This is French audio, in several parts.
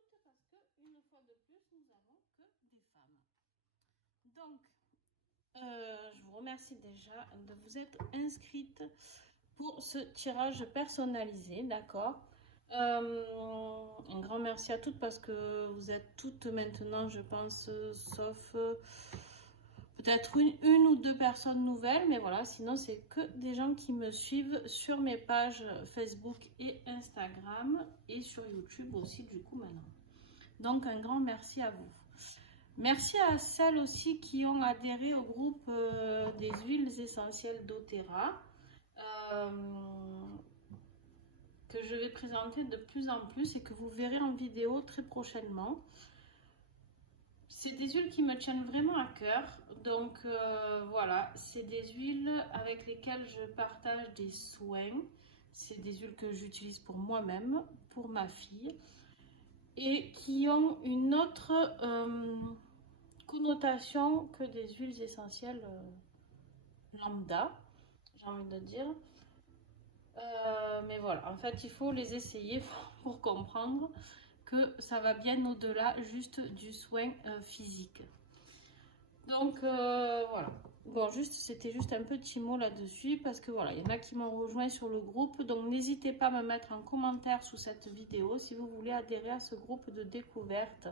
toutes parce que une fois de plus, nous avons que des femmes. Donc, je vous remercie déjà de vous être inscrite pour ce tirage personnalisé, d'accord. Un grand merci à toutes parce que vous êtes toutes maintenant, je pense, sauf peut-être une ou deux personnes nouvelles, mais voilà, sinon c'est que des gens qui me suivent sur mes pages Facebook et Instagram et sur YouTube aussi du coup maintenant. Donc un grand merci à vous. Merci à celles aussi qui ont adhéré au groupe des huiles essentielles d'Otera, que je vais présenter de plus en plus et que vous verrez en vidéo très prochainement. C'est des huiles qui me tiennent vraiment à cœur, donc voilà, c'est des huiles avec lesquelles je partage des soins. C'est des huiles que j'utilise pour moi-même, pour ma fille, et qui ont une autre connotation que des huiles essentielles lambda, j'ai envie de dire. Mais voilà, en fait, il faut les essayer pour comprendre que ça va bien au-delà juste du soin physique. Donc voilà, bon, c'était juste un petit mot là-dessus parce que voilà, il y en a qui m'ont rejoint sur le groupe, donc n'hésitez pas à me mettre un commentaire sous cette vidéo si vous voulez adhérer à ce groupe de découverte.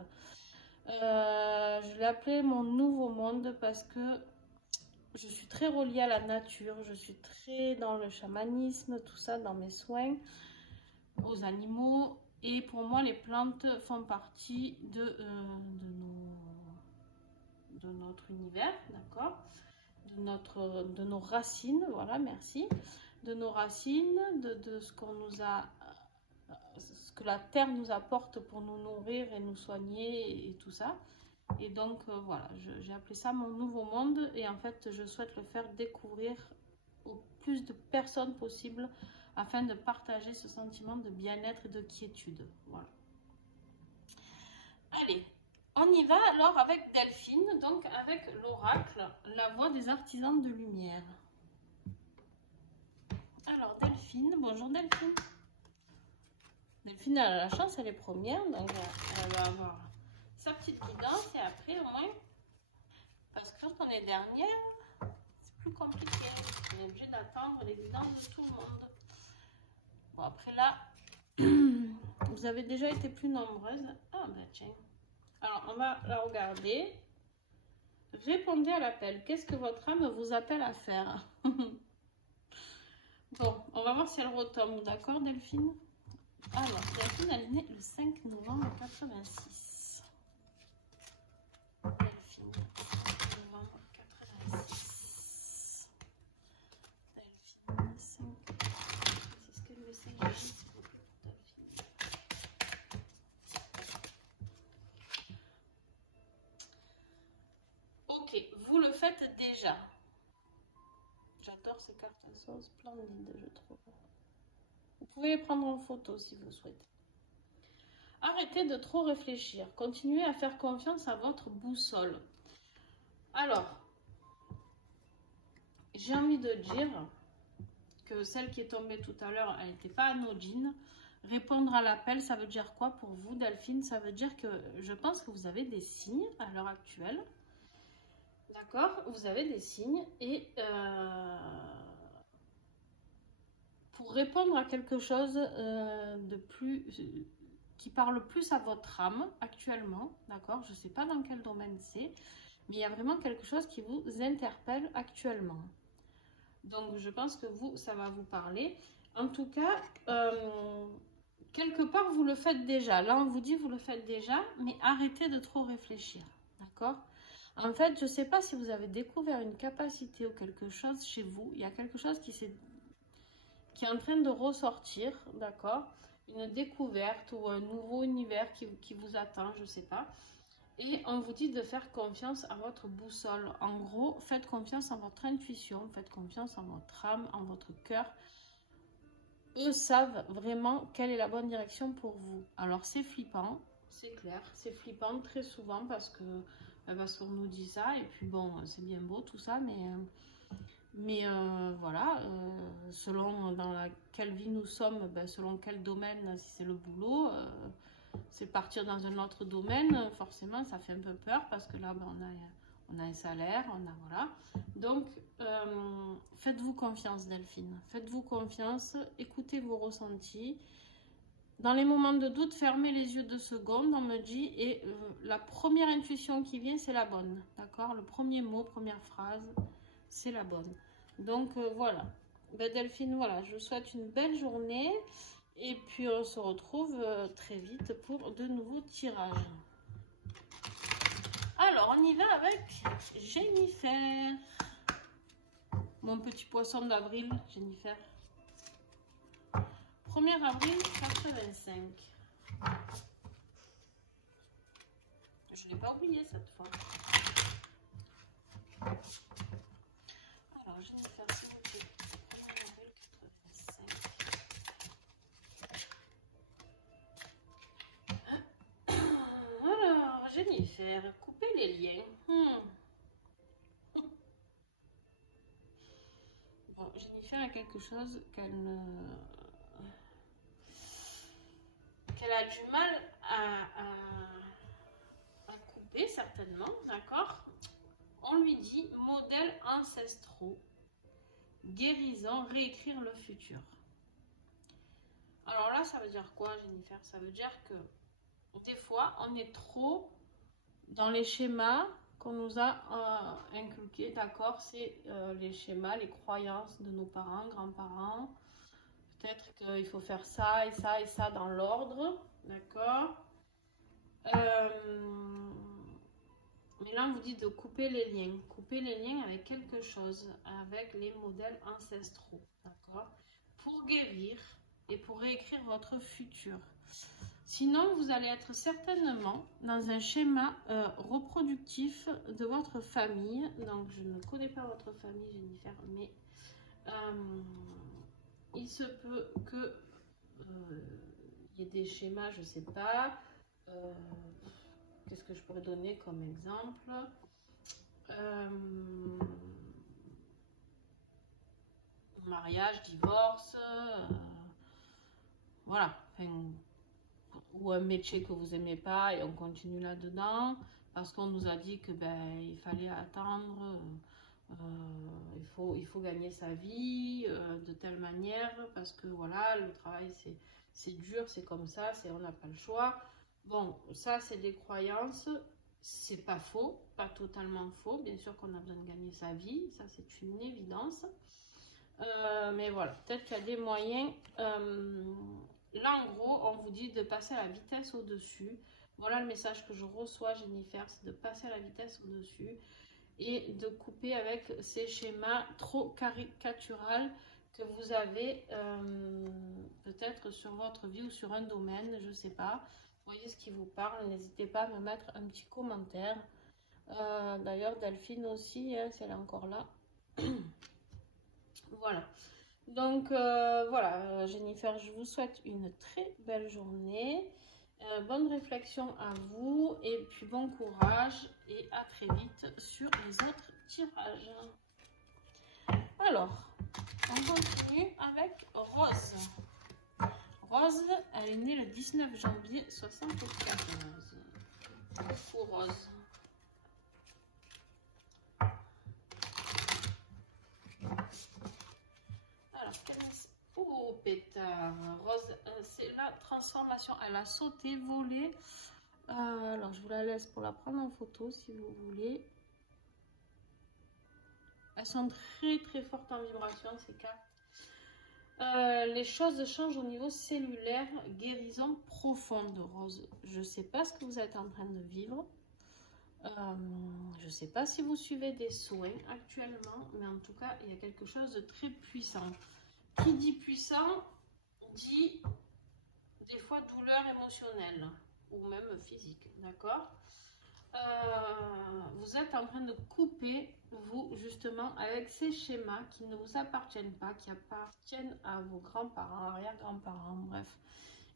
Je l'ai appelé mon nouveau monde parce que je suis très reliée à la nature, je suis très dans le chamanisme, tout ça, dans mes soins, aux animaux. Et pour moi, les plantes font partie de notre univers, d'accord, de nos racines, voilà, merci, de nos racines, de ce qu'on nous a, ce que la terre nous apporte pour nous nourrir et nous soigner et tout ça. Et donc voilà, j'ai appelé ça mon nouveau monde et en fait je souhaite le faire découvrir au plus de personnes possible afin de partager ce sentiment de bien-être et de quiétude. Voilà. Allez, on y va alors avec Delphine, donc avec l'oracle, la voix des artisans de lumière. Alors Delphine, bonjour Delphine. Delphine elle a la chance, elle est première, donc elle va avoir sa petite guidance et après au moins, parce que quand on est dernière, c'est plus compliqué, on est obligé d'attendre les guidances de tout le monde. Bon après là, vous avez déjà été plus nombreuses. Ah bah tiens. Alors on va la regarder. Répondez à l'appel. Qu'est-ce que votre âme vous appelle à faire? Bon, on va voir si elle retombe, d'accord Delphine? Alors, Delphine, elle est née le 5 novembre 86. Delphine, 5 novembre 86. Delphine, 5. C'est ce que le 5 Delphine. Ok, vous le faites déjà. J'adore ces cartes, elles sont splendides, je trouve. Vous pouvez les prendre en photo si vous souhaitez. Arrêtez de trop réfléchir. Continuez à faire confiance à votre boussole. Alors, j'ai envie de dire que celle qui est tombée tout à l'heure, elle n'était pas anodine. Répondre à l'appel, ça veut dire quoi pour vous, Delphine? Ça veut dire que je pense que vous avez des signes à l'heure actuelle. D'accord? Vous avez des signes et pour répondre à quelque chose de plus qui parle plus à votre âme actuellement, d'accord? Je ne sais pas dans quel domaine c'est, mais il y a vraiment quelque chose qui vous interpelle actuellement. Donc je pense que vous, ça va vous parler. En tout cas, quelque part vous le faites déjà. Là on vous dit vous le faites déjà, mais arrêtez de trop réfléchir, d'accord? En fait, je ne sais pas si vous avez découvert une capacité ou quelque chose chez vous. Il y a quelque chose qui est en train de ressortir, d'accord? Une découverte ou un nouveau univers qui vous attend, je ne sais pas. Et on vous dit de faire confiance à votre boussole. En gros, faites confiance en votre intuition, faites confiance en votre âme, en votre cœur. Eux savent vraiment quelle est la bonne direction pour vous. Alors c'est flippant, c'est clair, c'est flippant très souvent parce qu'on nous dit ça. Et puis bon, c'est bien beau tout ça, mais voilà, selon dans quelle vie nous sommes, selon quel domaine, si c'est le boulot, c'est partir dans un autre domaine, forcément ça fait un peu peur parce que là ben, on a un salaire, voilà. Donc faites-vous confiance Delphine, faites-vous confiance, écoutez vos ressentis. Dans les moments de doute, fermez les yeux 2 secondes, on me dit, et la première intuition qui vient, c'est la bonne, d'accord? Le premier mot, première phrase, c'est la bonne. Donc voilà. Ben, Delphine, voilà, je vous souhaite une belle journée, et puis on se retrouve très vite pour de nouveaux tirages. Alors, on y va avec Jennifer. Mon petit poisson d'avril, Jennifer. 1er avril 85. Je ne l'ai pas oublié cette fois. Alors, Jennifer, s'il vous plaît. 1er avril 85. Alors, Jennifer, coupez les liens. Bon, Jennifer a quelque chose qu'elle a du mal à couper, certainement, d'accord? On lui dit modèles ancestraux, guérison, réécrire le futur. Alors là, ça veut dire quoi, Jennifer? Ça veut dire que des fois, on est trop dans les schémas qu'on nous a inculqués, d'accord? C'est les schémas, les croyances de nos parents, grands-parents. Peut-être qu'il faut faire ça et ça et ça dans l'ordre, d'accord? Mais là, on vous dit de couper les liens avec quelque chose, avec les modèles ancestraux, d'accord? Pour guérir et pour réécrire votre futur. Sinon, vous allez être certainement dans un schéma reproductif de votre famille. Donc, je ne connais pas votre famille, Jennifer, mais il se peut que il y ait des schémas, je ne sais pas. Qu'est-ce que je pourrais donner comme exemple? Mariage, divorce, voilà. Enfin, ou un métier que vous n'aimez pas et on continue là-dedans parce qu'on nous a dit que ben il fallait attendre, il faut gagner sa vie de telle manière parce que voilà, le travail c'est dur, c'est comme ça, on n'a pas le choix. Bon, ça c'est des croyances, c'est pas faux, pas totalement faux, bien sûr qu'on a besoin de gagner sa vie, ça c'est une évidence. Mais voilà, peut-être qu'il y a des moyens. Là, en gros, on vous dit de passer à la vitesse au-dessus. Voilà le message que je reçois, Jennifer, c'est de passer à la vitesse au-dessus et de couper avec ces schémas trop caricaturaux que vous avez peut-être sur votre vie ou sur un domaine, je ne sais pas. Voyez ce qui vous parle, n'hésitez pas à me mettre un petit commentaire. D'ailleurs, Delphine aussi, hein, si elle est encore là. Voilà. Donc voilà, Jennifer, je vous souhaite une très belle journée. Bonne réflexion à vous et puis bon courage et à très vite sur les autres tirages. Alors, on continue avec Rose. Rose, elle est née le 19 janvier 74. Pour Rose. Alors, oh, pétard. Rose, c'est la transformation. Elle a sauté, volé. Alors, je vous la laisse pour la prendre en photo si vous voulez. Elles sont très très fortes en vibration, ces cartes. Les choses changent au niveau cellulaire. Guérison profonde, Rose. Je ne sais pas ce que vous êtes en train de vivre. Je ne sais pas si vous suivez des soins actuellement, mais en tout cas, il y a quelque chose de très puissant. Qui dit puissant, dit des fois douleur émotionnelle ou même physique, d'accord? Vous êtes en train de couper, vous, justement, avec ces schémas qui ne vous appartiennent pas, qui appartiennent à vos grands-parents, arrière-grands-parents, bref,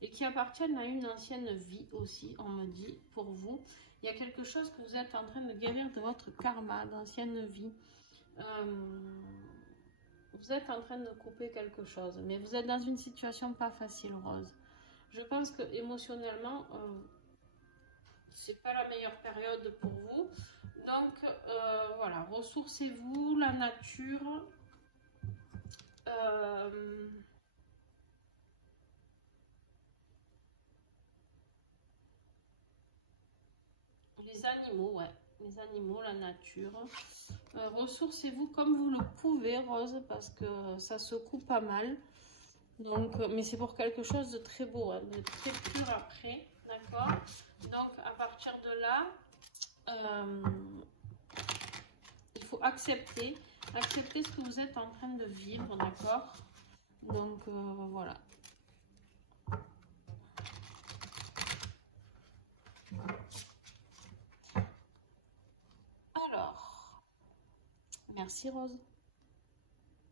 et qui appartiennent à une ancienne vie aussi, on me dit, pour vous. Il y a quelque chose que vous êtes en train de guérir de votre karma, d'ancienne vie. Vous êtes en train de couper quelque chose, mais vous êtes dans une situation pas facile, Rose. Je pense que émotionnellement, c'est pas la meilleure période pour vous. Donc voilà, ressourcez-vous, la nature. Les animaux, ouais. Les animaux, la nature. Ressourcez-vous comme vous le pouvez, Rose, parce que ça secoue pas mal. Donc, mais c'est pour quelque chose de très beau, hein, de très pur après, d'accord? Donc, à partir de là, il faut accepter ce que vous êtes en train de vivre, d'accord? Donc, voilà. Alors, merci Rose.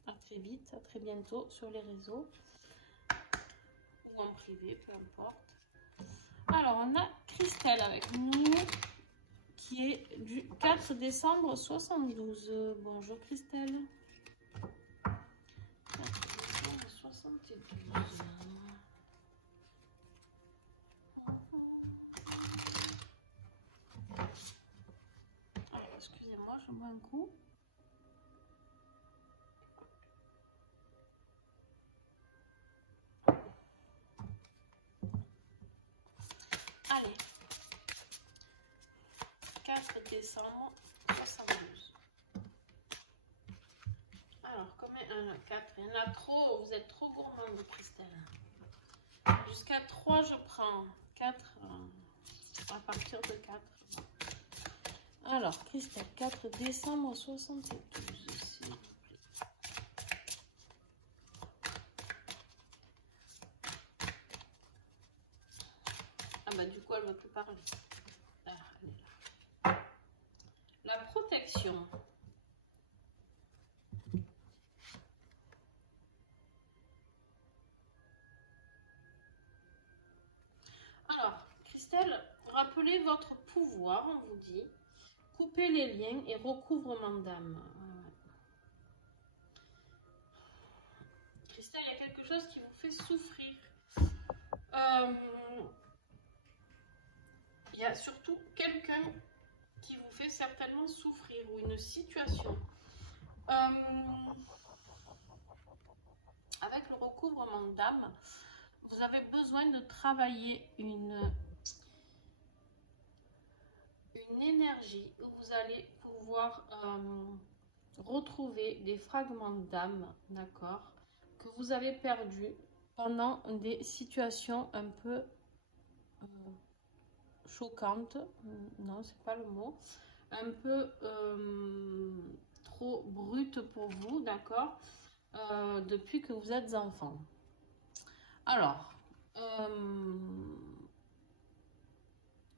À très vite, à très bientôt sur les réseaux ou en privé, peu importe. Alors, on a Christelle avec nous qui est du 4 décembre 72. Bonjour Christelle. 4 décembre 72. Alors, excusez-moi, je bois un coup. Allez. 4 décembre 72. Alors, combien 4, il y en a trop, vous êtes trop gourmande, Christelle. Jusqu'à 3, je prends 4, à partir de 4. Alors, Christelle, 4 décembre 72, s'il vous plaît. Ah bah du coup, elle ne veut plus parler. Ah, elle est là. La protection. Alors, Christelle, rappelez votre pouvoir, on vous dit. Coupez les liens et recouvrement d'âme. Christelle, il y a quelque chose qui vous fait souffrir. Il y a surtout quelqu'un qui vous fait certainement souffrir ou une situation. Avec le recouvrement d'âme, vous avez besoin de travailler une énergie où vous allez pouvoir retrouver des fragments d'âme, d'accord, que vous avez perdus pendant des situations un peu choquantes, non, c'est pas le mot, un peu trop brutes pour vous, d'accord, depuis que vous êtes enfant. Alors,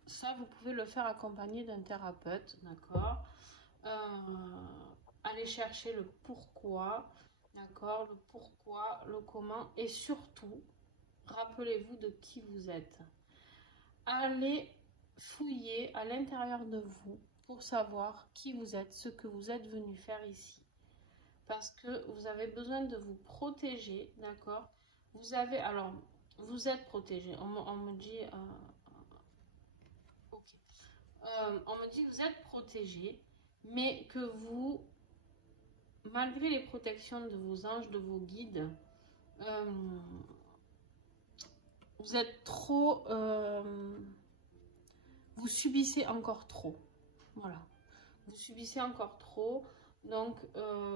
ça, vous pouvez le faire accompagné d'un thérapeute, d'accord. Allez chercher le pourquoi, d'accord, le pourquoi, le comment, et surtout, rappelez-vous de qui vous êtes. Allez fouiller à l'intérieur de vous pour savoir qui vous êtes, ce que vous êtes venu faire ici. Parce que vous avez besoin de vous protéger, d'accord. Vous avez, alors, vous êtes protégé. On me dit... ok. On me dit que vous êtes protégé, mais que vous, malgré les protections de vos anges, de vos guides, vous êtes trop... vous subissez encore trop. Voilà. Vous subissez encore trop. Donc,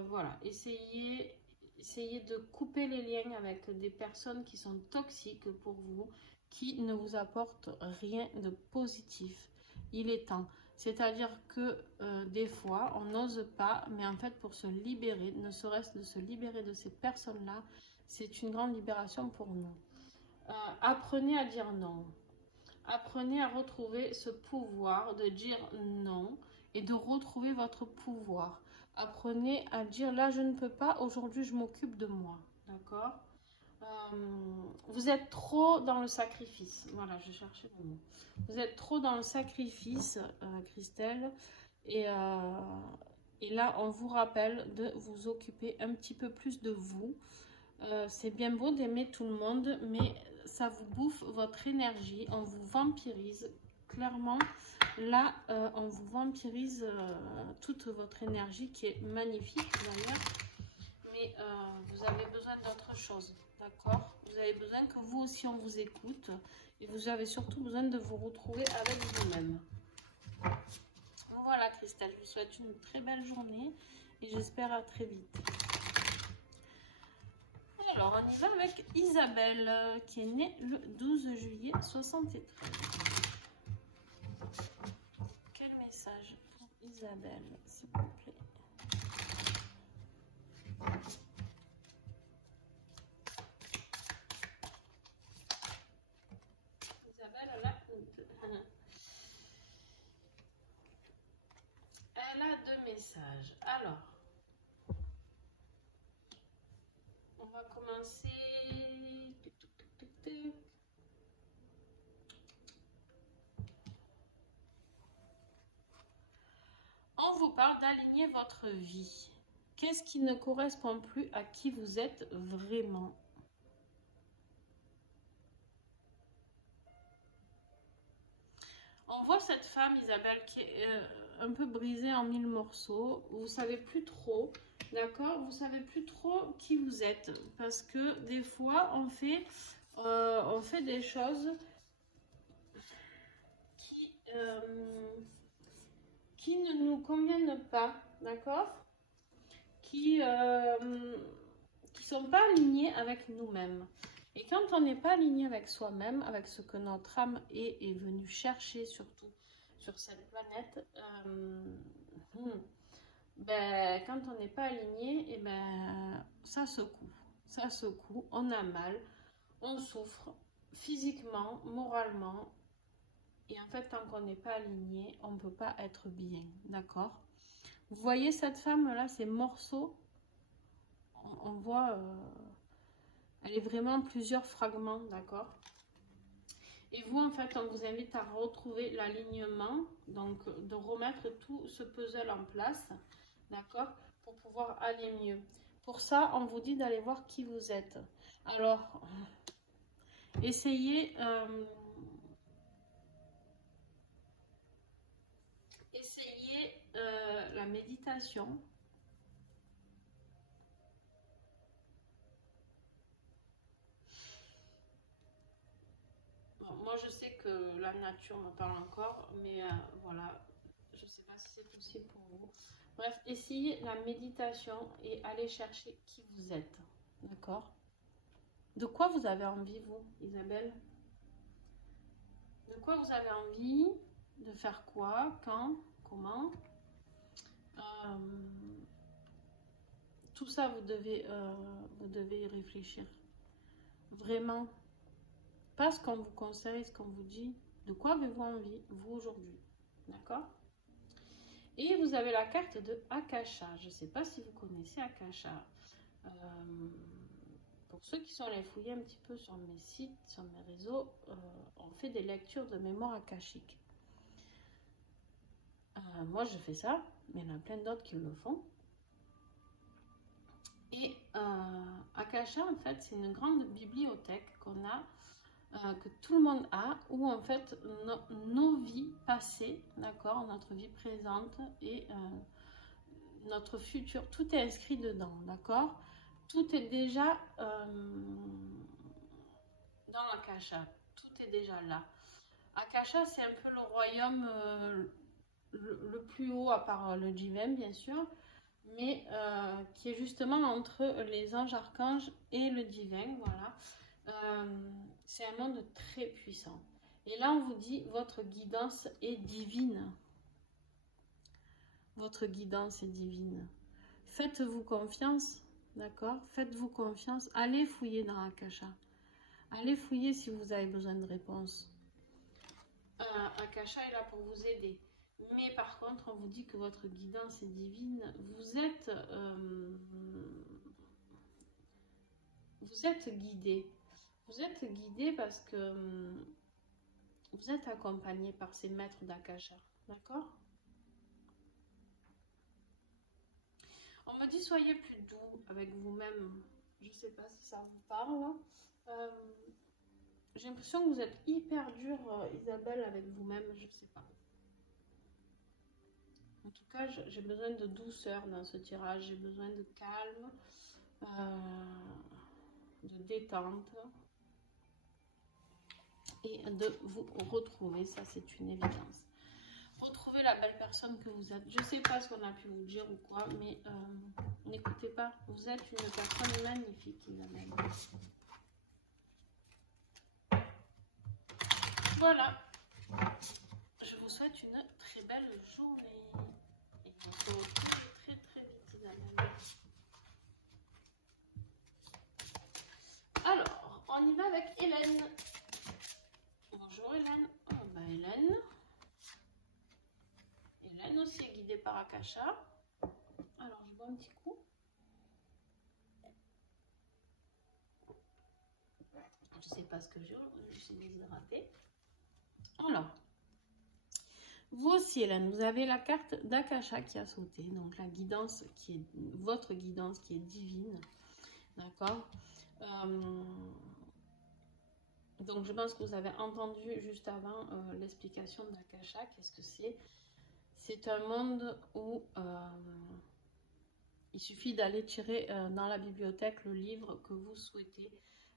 voilà. Essayez de couper les liens avec des personnes qui sont toxiques pour vous, qui ne vous apportent rien de positif. Il est temps. C'est-à-dire que des fois, on n'ose pas, mais en fait, pour se libérer, ne serait-ce de se libérer de ces personnes-là, c'est une grande libération pour nous. Apprenez à dire non. Apprenez à retrouver ce pouvoir de dire non et de retrouver votre pouvoir. Apprenez à dire là, je ne peux pas, aujourd'hui, je m'occupe de moi. D'accord? Vous êtes trop dans le sacrifice. Voilà, je cherchais le mot. Vous êtes trop dans le sacrifice, Christelle. Et là, on vous rappelle de vous occuper un petit peu plus de vous. C'est bien beau d'aimer tout le monde, mais ça vous bouffe votre énergie, on vous vampirise. Clairement, là, on vous vampirise toute votre énergie qui est magnifique d'ailleurs. Mais vous avez besoin d'autre chose, d'accord? Vous avez besoin que vous aussi, on vous écoute. Et vous avez surtout besoin de vous retrouver avec vous-même. Voilà, Christelle, je vous souhaite une très belle journée et j'espère à très vite. Alors, on y va avec Isabelle, qui est née le 12 juillet 73. Quel message pour Isabelle, s'il vous plaît? Isabelle, elle a deux messages. Alors, on va commencer. On vous parle d'aligner votre vie. Qu'est-ce qui ne correspond plus à qui vous êtes vraiment? On voit cette femme, Isabelle, qui est un peu brisée en mille morceaux. Vous savez plus trop, d'accord? Vous savez plus trop qui vous êtes. Parce que des fois, on fait des choses qui ne nous conviennent pas, d'accord? Qui sont pas alignés avec nous-mêmes. Et quand on n'est pas aligné avec soi-même, avec ce que notre âme est venue chercher, surtout sur cette planète, ben, quand on n'est pas aligné, et ben, ça secoue, on a mal, on souffre physiquement, moralement, et en fait, tant qu'on n'est pas aligné, on ne peut pas être bien, d'accord? Vous voyez cette femme-là, ces morceaux, on voit, elle est vraiment en plusieurs fragments, d'accord? Et vous, en fait, on vous invite à retrouver l'alignement, donc de remettre tout ce puzzle en place, d'accord? Pour pouvoir aller mieux. Pour ça, on vous dit d'aller voir qui vous êtes. Alors, essayez... la méditation. Bon, moi, je sais que la nature me parle encore, mais voilà, je ne sais pas si c'est possible pour vous. Bref, essayez la méditation et allez chercher qui vous êtes, d'accord? De quoi vous avez envie, vous, Isabelle? De quoi vous avez envie? De faire quoi? Quand? Comment? Tout ça, vous devez y réfléchir. Vraiment. Pas ce qu'on vous conseille, ce qu'on vous dit. De quoi avez-vous envie, vous, aujourd'hui? D'accord? Et vous avez la carte de Akasha. Je ne sais pas si vous connaissez Akasha. Pour ceux qui sont allés fouiller un petit peu sur mes sites, sur mes réseaux, on fait des lectures de mémoire akashique. Moi, je fais ça, mais il y en a plein d'autres qui le font. Et Akasha, en fait, c'est une grande bibliothèque qu'on a, que tout le monde a, où en fait nos vies passées, d'accord, notre vie présente et notre futur, tout est inscrit dedans, d'accord? Tout est déjà dans Akasha, tout est déjà là. Akasha, c'est un peu le royaume le plus haut, à part le divin, bien sûr, mais qui est justement entre les anges archanges et le divin, voilà. C'est un monde très puissant. Et là, on vous dit, votre guidance est divine. Votre guidance est divine. Faites-vous confiance, d'accord? Faites-vous confiance. Allez fouiller dans Akasha. Allez fouiller si vous avez besoin de réponses. Akasha est là pour vous aider. Mais par contre, on vous dit que votre guidance est divine. Vous êtes guidé. Vous êtes guidé parce que vous êtes accompagné par ces maîtres d'Akasha. D'accord? On me dit soyez plus doux avec vous-même. Je ne sais pas si ça vous parle. J'ai l'impression que vous êtes hyper dur, Isabelle, avec vous-même, je sais pas. En tout cas, j'ai besoin de douceur dans ce tirage, j'ai besoin de calme, de détente et de vous retrouver, ça c'est une évidence. Retrouvez la belle personne que vous êtes. Je sais pas ce qu'on a pu vous dire ou quoi, mais n'écoutez pas, vous êtes une personne magnifique, Isabelle. Voilà, je vous souhaite une très belle journée et on se retrouve très très vite, Isabelle. Alors, on y va avec Hélène. Bonjour Hélène. Oh, bah, Hélène aussi est guidée par Akasha. Alors, je bois un petit coup. Je sais pas ce que j'ai, je suis déshydratée. Alors, vous aussi Hélène, vous avez la carte d'Akasha qui a sauté, donc la guidance qui est votre guidance qui est divine, d'accord. Donc je pense que vous avez entendu juste avant l'explication d'Akasha. Qu'est-ce que c'est? C'est un monde où il suffit d'aller tirer dans la bibliothèque le livre que vous souhaitez,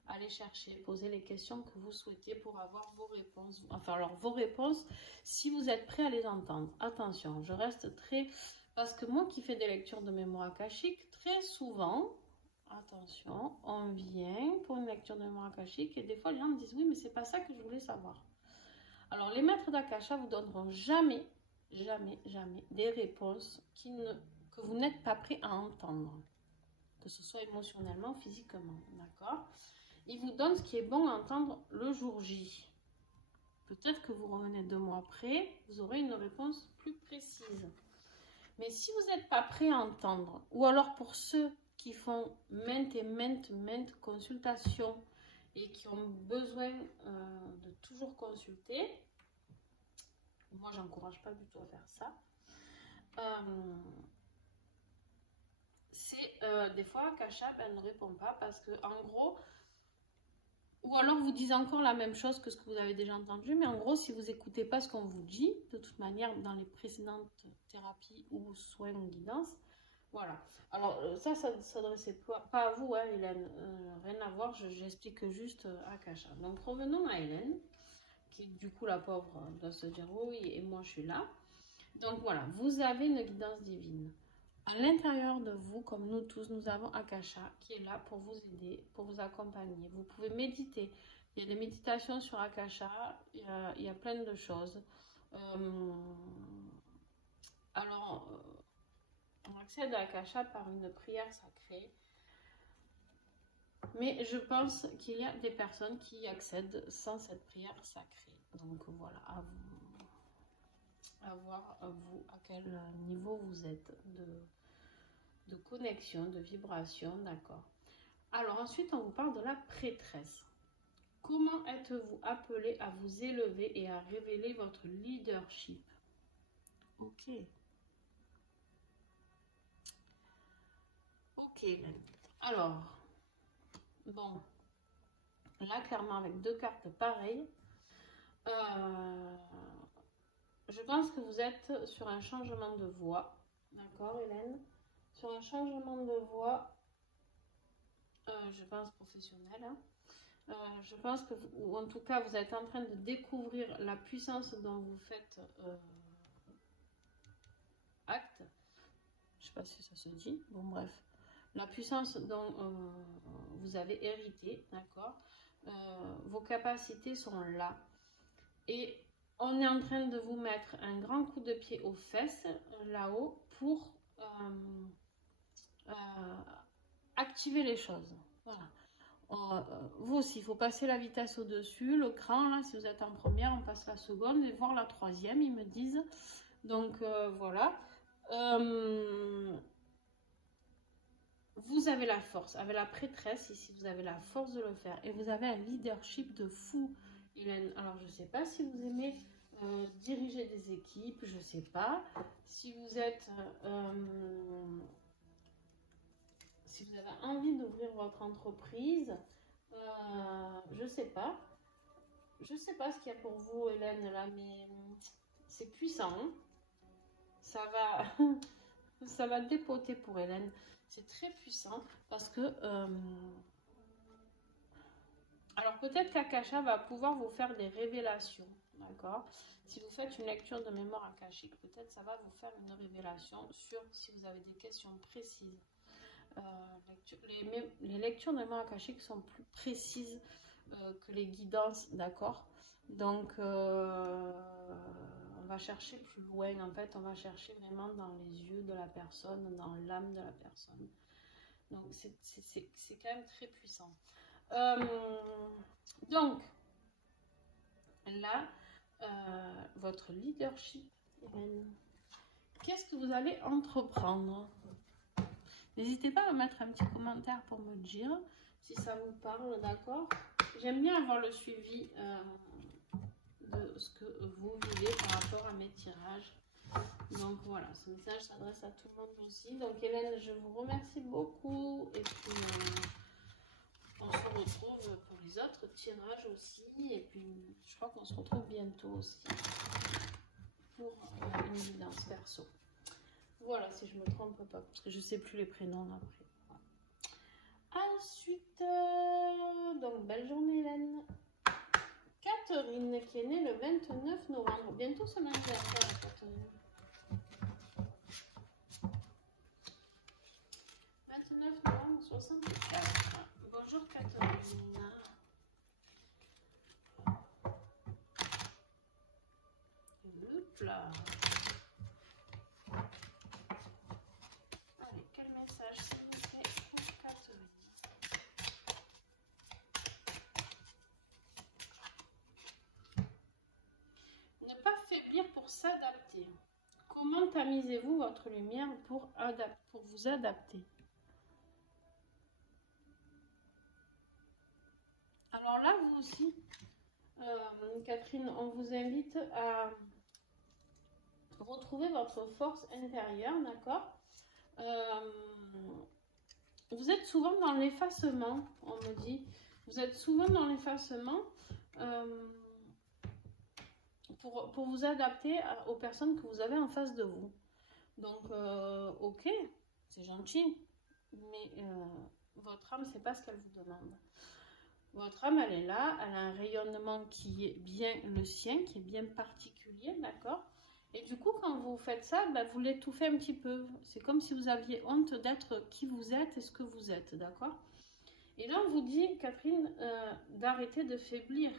aller chercher, poser les questions que vous souhaitez pour avoir vos réponses. Enfin, alors vos réponses, si vous êtes prêt à les entendre. Attention, je reste très... Parce que moi qui fais des lectures de mémoire akashique, très souvent, attention, on vient pour une lecture de mémoire akashique et des fois les gens me disent oui, mais c'est pas ça que je voulais savoir. Alors, les maîtres d'Akasha vous donneront jamais, jamais, jamais des réponses que vous n'êtes pas prêt à entendre, que ce soit émotionnellement, physiquement, d'accord? Ils vous donnent ce qui est bon à entendre le jour J. Peut-être que vous revenez 2 mois après, vous aurez une réponse plus précise. Mais si vous n'êtes pas prêt à entendre, ou alors pour ceux qui font maintes et maintes consultations et qui ont besoin de toujours consulter, moi j'encourage pas du tout à faire ça, c'est des fois Akasha elle ne répond pas parce que en gros, ou alors vous dites encore la même chose que ce que vous avez déjà entendu, mais en gros si vous n'écoutez pas ce qu'on vous dit, de toute manière dans les précédentes thérapies ou soins ou guidance, voilà. Alors ça s'adressait pas à vous, hein, Hélène, rien à voir, j'explique juste Akasha. Donc revenons à Hélène, qui du coup la pauvre doit se dire oui et moi je suis là. Donc voilà, vous avez une guidance divine. À l'intérieur de vous, comme nous tous, nous avons Akasha qui est là pour vous aider, pour vous accompagner. Vous pouvez méditer. Il y a des méditations sur Akasha, il y a plein de choses. Alors, on accède à Akasha par une prière sacrée. Mais je pense qu'il y a des personnes qui y accèdent sans cette prière sacrée. Donc voilà, à voir vous à quel niveau vous êtes de connexion, de vibration, d'accord. Alors ensuite, on vous parle de la prêtresse. Comment êtes-vous appelé à vous élever et à révéler votre leadership? Ok. Ok. Alors, bon, là, clairement, avec 2 cartes pareilles, je pense que vous êtes sur un changement de voie. D'accord, Hélène? Sur un changement de voie, je pense professionnel, hein. Je pense que, ou en tout cas, vous êtes en train de découvrir la puissance dont vous faites acte. Je ne sais pas si ça se dit. Bon, bref. La puissance dont vous avez hérité, d'accord. Vos capacités sont là. Et on est en train de vous mettre un grand coup de pied aux fesses, là-haut, pour activer les choses. Voilà. Vous aussi, il faut passer la vitesse au-dessus, le cran, là, si vous êtes en première, on passe la seconde et voir la troisième, ils me disent. Donc, voilà. Vous avez la force, avec la prêtresse, ici, vous avez la force de le faire. Et vous avez un leadership de fou, Hélène. Alors, je ne sais pas si vous aimez diriger des équipes, je ne sais pas. Si vous êtes... si vous avez envie d'ouvrir votre entreprise, je ne sais pas. je sais pas ce qu'il y a pour vous, Hélène, là, mais c'est puissant. Hein. Ça va, ça va dépoter pour Hélène. C'est très puissant parce que... alors peut-être qu'Akasha va pouvoir vous faire des révélations, d'accord? Si vous faites une lecture de mémoire akashique, peut-être ça va vous faire une révélation sur si vous avez des questions précises. Les lectures de mémoire akashique sont plus précises que les guidances, d'accord? Donc on va chercher plus loin, en fait, on va chercher vraiment dans les yeux de la personne, dans l'âme de la personne. Donc c'est quand même très puissant. Donc là, votre leadership, qu'est-ce que vous allez entreprendre? N'hésitez pas à mettre un petit commentaire pour me dire si ça vous parle, d'accord? J'aime bien avoir le suivi de ce que vous vivez par rapport à mes tirages. Donc voilà, ce message s'adresse à tout le monde aussi. Donc Hélène, je vous remercie beaucoup. Et puis on se retrouve pour les autres tirages aussi. Et puis je crois qu'on se retrouve bientôt aussi pour une guidance perso. Voilà, si je me trompe pas, parce que je sais plus les prénoms après. Ensuite, donc belle journée Hélène. Catherine qui est née le 29 novembre. Bientôt son anniversaire, Catherine. 29 novembre 64. Bonjour Catherine. Hop là. Allez, quel message s'il vous plaît pour Catherine? Ne pas faiblir pour s'adapter. Comment tamisez-vous votre lumière pour vous adapter? Alors là, vous aussi, Catherine, on vous invite à retrouver votre force intérieure, d'accord? Vous êtes souvent dans l'effacement, on me dit. Vous êtes souvent dans l'effacement pour vous adapter aux personnes que vous avez en face de vous. Donc, ok, c'est gentil, mais votre âme, c'est pas ce qu'elle vous demande. Votre âme, elle est là, elle a un rayonnement qui est bien le sien, qui est bien particulier, d'accord? Et du coup, quand vous faites ça, bah, vous l'étouffez un petit peu. C'est comme si vous aviez honte d'être qui vous êtes et ce que vous êtes, d'accord? Et là, on vous dit, Catherine, d'arrêter de faiblir.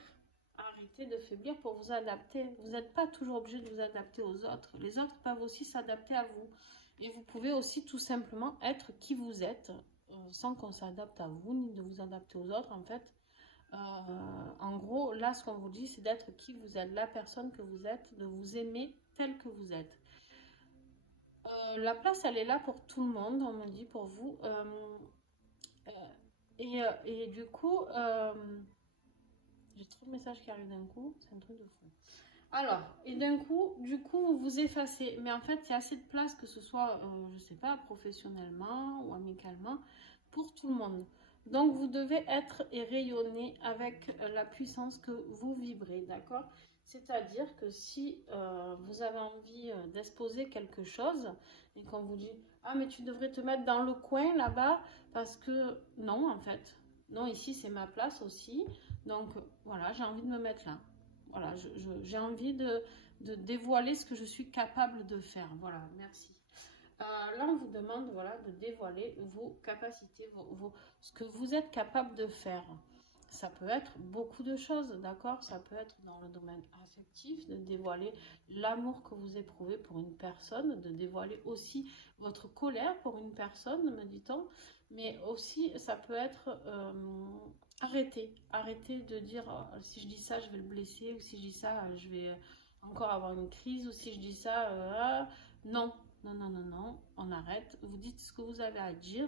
Arrêtez de faiblir pour vous adapter. Vous n'êtes pas toujours obligé de vous adapter aux autres. Les autres peuvent aussi s'adapter à vous. Et vous pouvez aussi tout simplement être qui vous êtes, sans qu'on s'adapte à vous, ni de vous adapter aux autres, en fait. En gros, là, ce qu'on vous dit, c'est d'être qui vous êtes, la personne que vous êtes, de vous aimer tel que vous êtes. La place, elle est là pour tout le monde, on me dit, pour vous. Et du coup, j'ai trop de messages qui arrivent d'un coup, c'est un truc de fou. Alors, et d'un coup, du coup, vous vous effacez. Mais en fait, il y a assez de place, que ce soit, je sais pas, professionnellement ou amicalement, pour tout le monde. Donc, vous devez être et rayonner avec la puissance que vous vibrez, d'accord? C'est-à-dire que si vous avez envie d'exposer quelque chose et qu'on vous dit « Ah, mais tu devrais te mettre dans le coin là-bas parce que… » Non, en fait. Non, ici, c'est ma place aussi. Donc, voilà, j'ai envie de me mettre là. Voilà, j'ai envie de dévoiler ce que je suis capable de faire. Voilà, merci. Là, on vous demande voilà, de dévoiler vos capacités, ce que vous êtes capable de faire. Ça peut être beaucoup de choses, d'accord? Ça peut être dans le domaine affectif, de dévoiler l'amour que vous éprouvez pour une personne, de dévoiler aussi votre colère pour une personne, me dit-on. Mais aussi, ça peut être arrêter de dire oh, si je dis ça, je vais le blesser, ou si je dis ça, je vais encore avoir une crise, ou si je dis ça, non. Non, non, non, non, on arrête. Vous dites ce que vous avez à dire.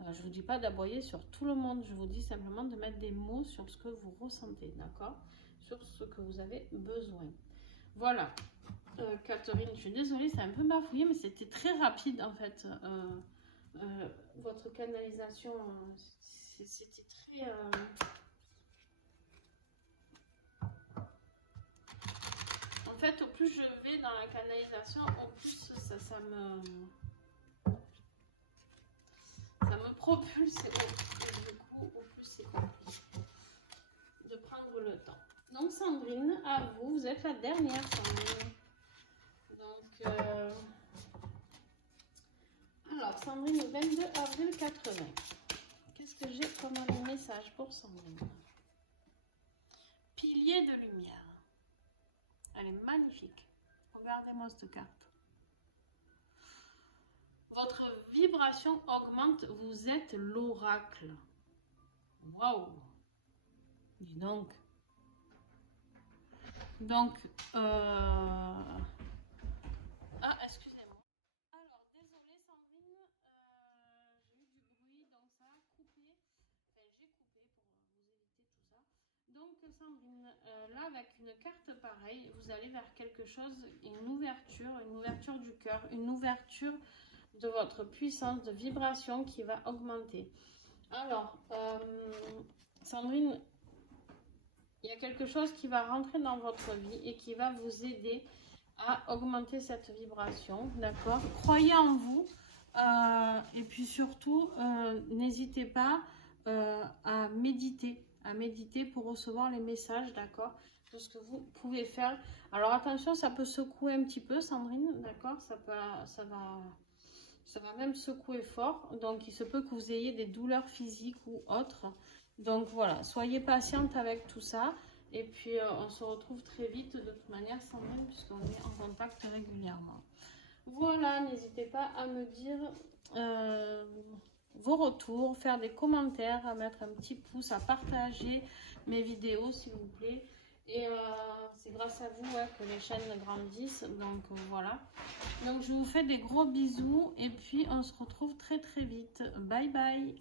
Je ne vous dis pas d'aboyer sur tout le monde. Je vous dis simplement de mettre des mots sur ce que vous ressentez, d'accord? Sur ce que vous avez besoin. Voilà. Catherine, je suis désolée, c'est un peu bafouillé, mais c'était très rapide en fait. Votre canalisation, c'était très… fait, au plus je vais dans la canalisation, au plus ça me propulse. Et du coup, au plus c'est compliqué de prendre le temps. Donc Sandrine, à vous, vous êtes la dernière Sandrine. Donc, alors Sandrine, le 22 avril 80. Qu'est-ce que j'ai comme message pour Sandrine? Pilier de lumière. Elle est magnifique. Regardez-moi cette carte. Votre vibration augmente. Vous êtes l'oracle. Waouh! Dis donc. Donc, ah, excusez-moi. Alors, désolée Sandrine, j'ai eu du bruit, donc ça a coupé. Enfin, j'ai coupé pour vous éviter tout ça. Donc, Sandrine, là, avec une carte pareille, vous allez vers quelque chose, une ouverture du cœur, une ouverture de votre puissance de vibration qui va augmenter. Alors, Sandrine, il y a quelque chose qui va rentrer dans votre vie et qui va vous aider à augmenter cette vibration, d'accord? Croyez en vous et puis surtout, n'hésitez pas à méditer pour recevoir les messages, d'accord? Tout ce que vous pouvez faire. Alors attention, ça peut secouer un petit peu, Sandrine, d'accord? Ça va même secouer fort, donc il se peut que vous ayez des douleurs physiques ou autres. Donc voilà, soyez patiente avec tout ça. Et puis on se retrouve très vite de toute manière, Sandrine, puisqu'on est en contact régulièrement. Voilà, n'hésitez pas à me dire vos retours, faire des commentaires, à mettre un petit pouce, à partager mes vidéos s'il vous plaît. Et c'est grâce à vous que les chaînes grandissent. Donc voilà. Donc je vous fais des gros bisous et puis on se retrouve très très vite. Bye bye.